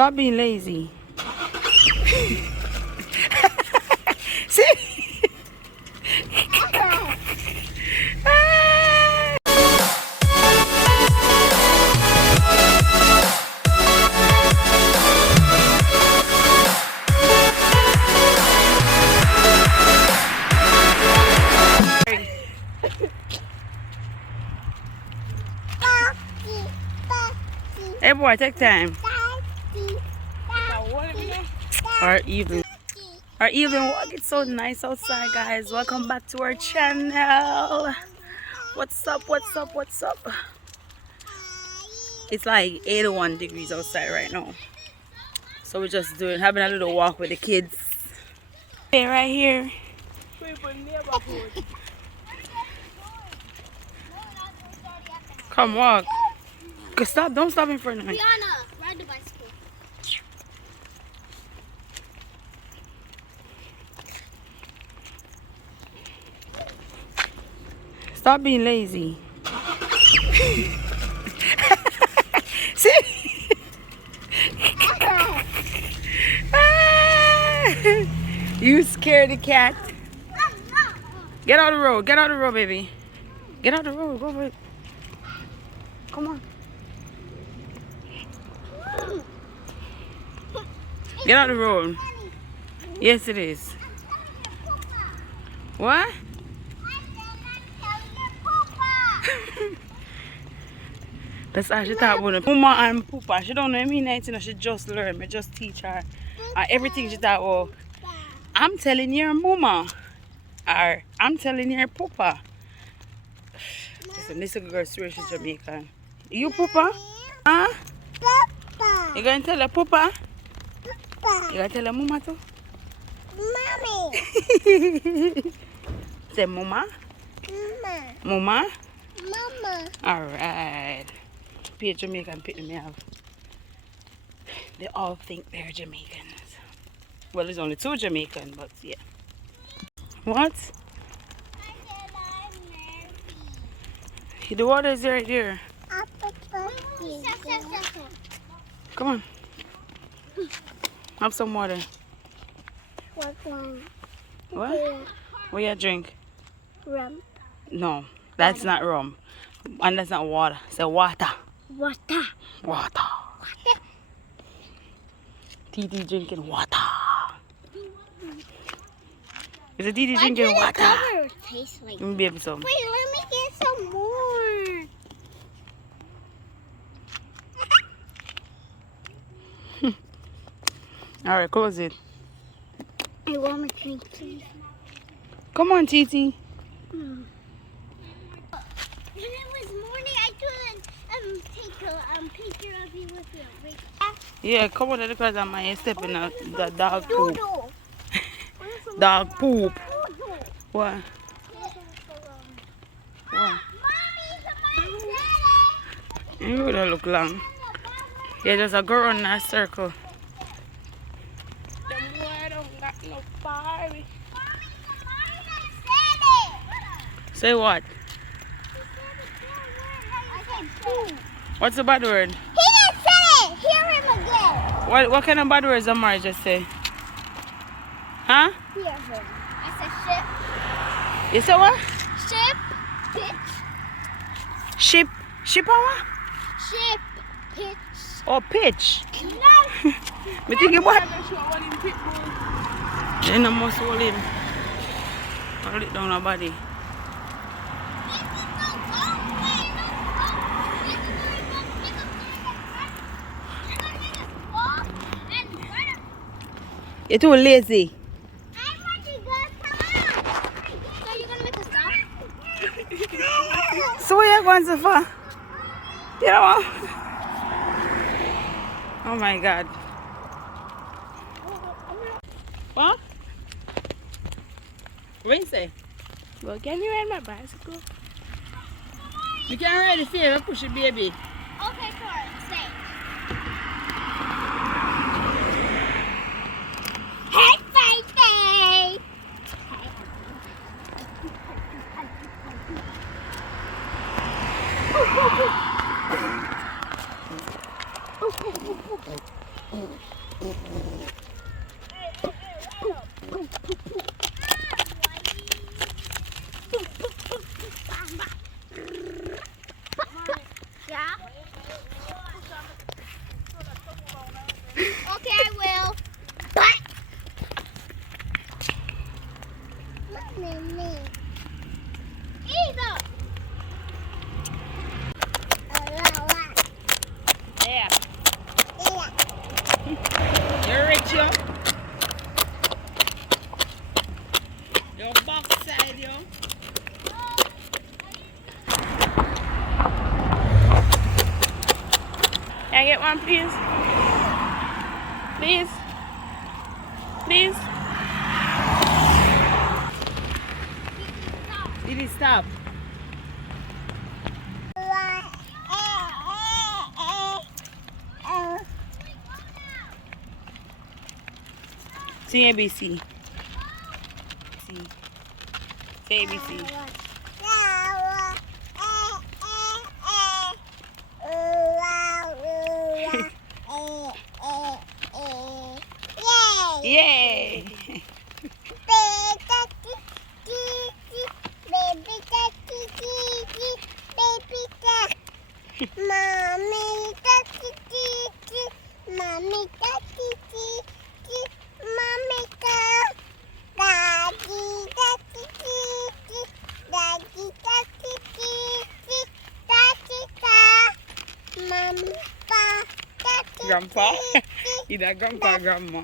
Stop being lazy. See? Hey boy, take time. Our evening walk. It's so nice outside, guys. Welcome back to our channel. What's up? What's up? What's up? It's like 81 degrees outside right now, so we're just having a little walk with the kids. Hey, right here. Come walk. Stop! Don't stop in front of me. Brianna, ride the bicycle. Stop being lazy. See? You scared the cat. Get out of the road. Get out of the road, baby. Get out of the road. Go for it. Come on. Get out of the road. Yes, it is. What? That's how she talk about it. Mama and Papa. She don't know me anything. She just learn. Me just teach her. Everything she talk about. I'm telling your mama. Or I'm telling your Papa. Listen, this is a girl story. She's Jamaican. You Papa? Huh? Papa. You gonna tell her Papa? Papa. You gonna tell her Mama too? Mommy. Say Mama? Mama. Mama? Mama. Alright. Be a Jamaican pick me up. They all think they're Jamaicans. Well, there's only 2 Jamaican, but yeah. What? I said I'm nervy. The water is right there. Come on. Have some water. What one? What? What you drink? Rum. No, that's not rum. And that's not water. It's water. Water. Water. TT drinking water. Is a TT drinking water? Cover taste like? Let me give you some. Wait, let me get some more. Alright, close it. I want to drink too. Come on, TT. When it was morning, I couldn't take a picture of you with your ring. Yeah, come on, because I'm stepping out the dog poop. Doodle. Dog poop. Doodle. What? What? You don't look long. Yeah, there's a girl in that circle. Say what? What's the bad word? He didn't say it. Hear him again. What kind of bad words Amari just say? Huh? Hear him. I said ship. You say what? Ship. Pitch. Ship. Ship or what? Ship. Pitch. Oh, pitch. No. Me thinking what? Then I must hold him. Hold it down her body. You're too lazy. I want to go stop. So you're gonna make us stop? So where you going so far? You know what? Oh my God. What? What you say? Well, can you ride my bicycle? You can't ride the fear, push it, baby. Okay, sure. Stay. Hey, Faithy! Yeah? Okay, I will. Mommy. Eva. Yeah. You're rich, yo. Your backside, yo. Can I get one, please? Please? Please? Did it stop? Sing ABC. Say ABC. Yay! Grandpa? Either grandpa or grandma.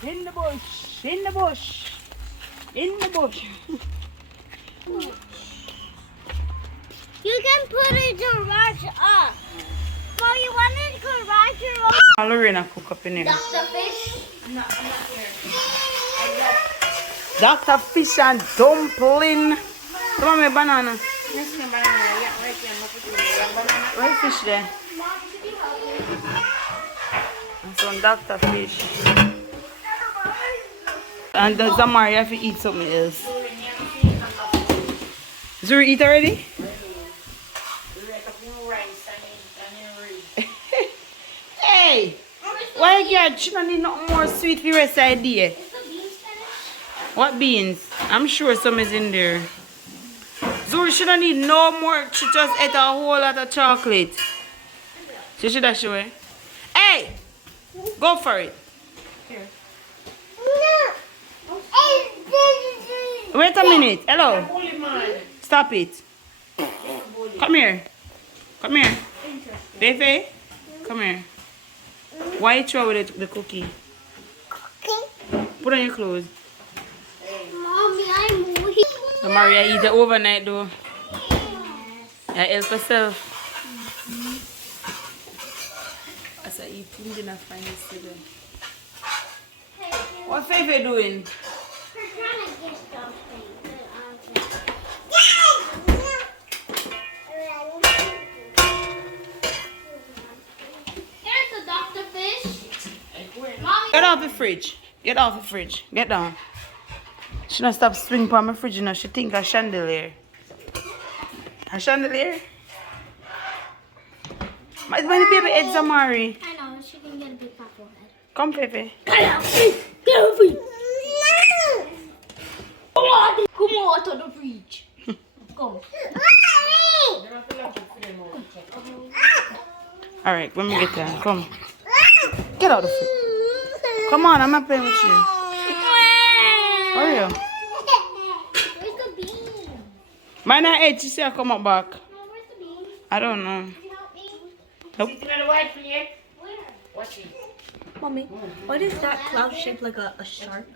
In the bush, in the bush, in the bush. You can put a garage up. So you wanted a garage up? Lorena cook up in here. Dr. Fish? No, I'm not here. Dr. Fish and dumpling. Come on, my banana. Yes, no banana. Yeah, right there. I'm putting the banana. Where's fish there? And some Dr. Fish. And the Zamar, you have to eat something else. Zuri, eat already? Hey! Why you don't need no more sweet for the rest of the day? What beans? I'm sure some is in there. Zuri shouldn't need no more. She just ate a whole lot of chocolate. She should have show it. Hey! Go for it. Here. Wait a minute. Hello. Holy man. Stop it. Come here. Come here. Fefe, come here. Why you throw away the cookie? Put on your clothes. Mommy, I'm weak. So Maria eat it overnight though. Yeah, help herself. As I eat food enough find this today. What Fefe doing? We're trying to get something. Here's the Dr. Fish. Mommy. Get off the fridge. Get off the fridge. Get down. She not stop swinging on my fridge, you know. She think a chandelier. A chandelier? It's when the baby head, Zamari. I know, she can get a big pop head. Come, Fefe. Get off me! Come on, out of the fridge. Come. Alright, when we get there, come. Get out of the fridge. Come on, I'm not playing with you. Hurry up. Where's the bean? Mine not ate, she said come up back. No, where's the bean? I don't know. Can you help me? Nope. Sitting on the white plate. Where? What's it? Mommy, why is that cloud shaped like a shark?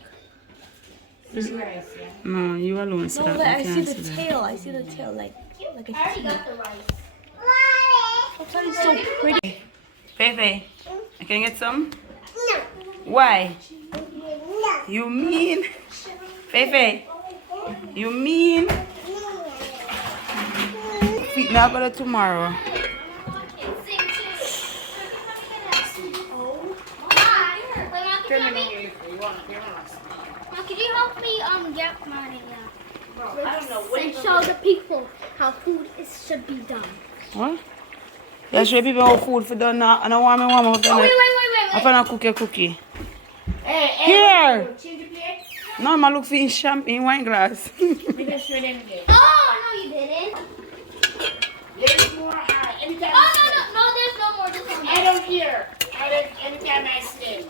This rice, yeah. No, you alone. So No, that but we I see can't the see that. tail. I see the tail like a I already T. got the rice. I thought it's so pretty. Fefe, I can get some? No. Why? No. You mean? Fefe, you mean? Feet not gonna tomorrow. Turn it over if you want. You want us. Now, could you help me get mine Bro, I don't know what and show the people how food should be done? What? Yeah, show people how food for done now. And I want me warm up. Oh, wait. I found a cookie. Hey, Here. change the plate. No, I look for in champagne wine glass. We just show them again. Oh, no, you didn't. There's more. Anytime Oh, I see them. no, there's no more. There's no more. I don't care. Anytime I see them.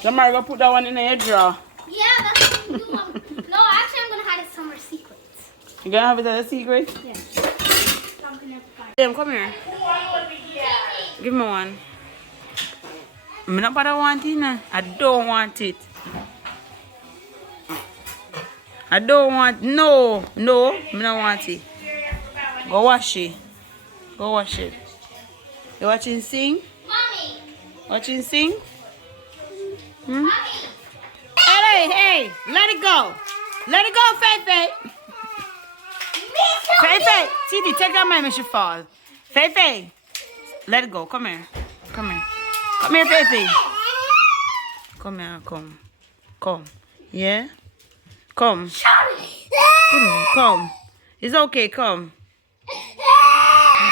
Somebody go put that one in your drawer. Yeah, that's what I'm doing. No, actually, I'm going to hide it somewhere secrets. You gonna have it as a secret? Yeah. I'm going to find Them, come here. Give me one. I'm not bother want it, no. I don't want it. I don't want. No, I don't want it. Go wash it. Go wash it. You watching sing? Mommy. Watching sing? Hmm? Mommy. Hey, let it go. Let it go, Faye. Faye, Titi, take that man, she fall. Faye, let it go. Come here. Come here, Faye. Come here, come. Yeah? Come. Come. It's okay, come.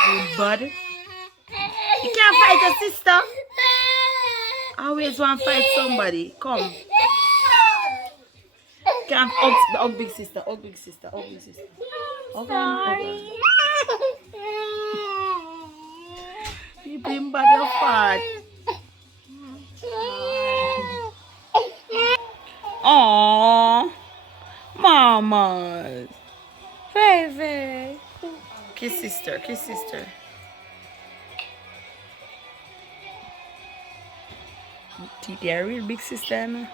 Good bud. You can't fight your sister. Always want to fight somebody. Come. Can't hug big sister. Hug big sister. Okay. You bring back your fat. Aww. Mama. Faye. Kiss sister. Titi, a real big sister, no?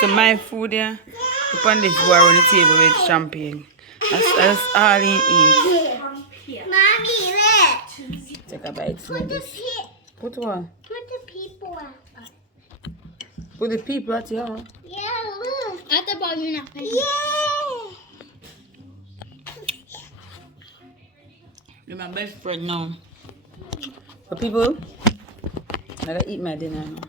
So my food here, upon this bar on the table with champagne. That's all he eats. Mommy, look. Take a bite from this. Put what? Put the people out. Put the people at your house. Yeah, look. At the bottom, you're not fighting. Yeah. You're my best friend now. For people, I gotta eat my dinner now.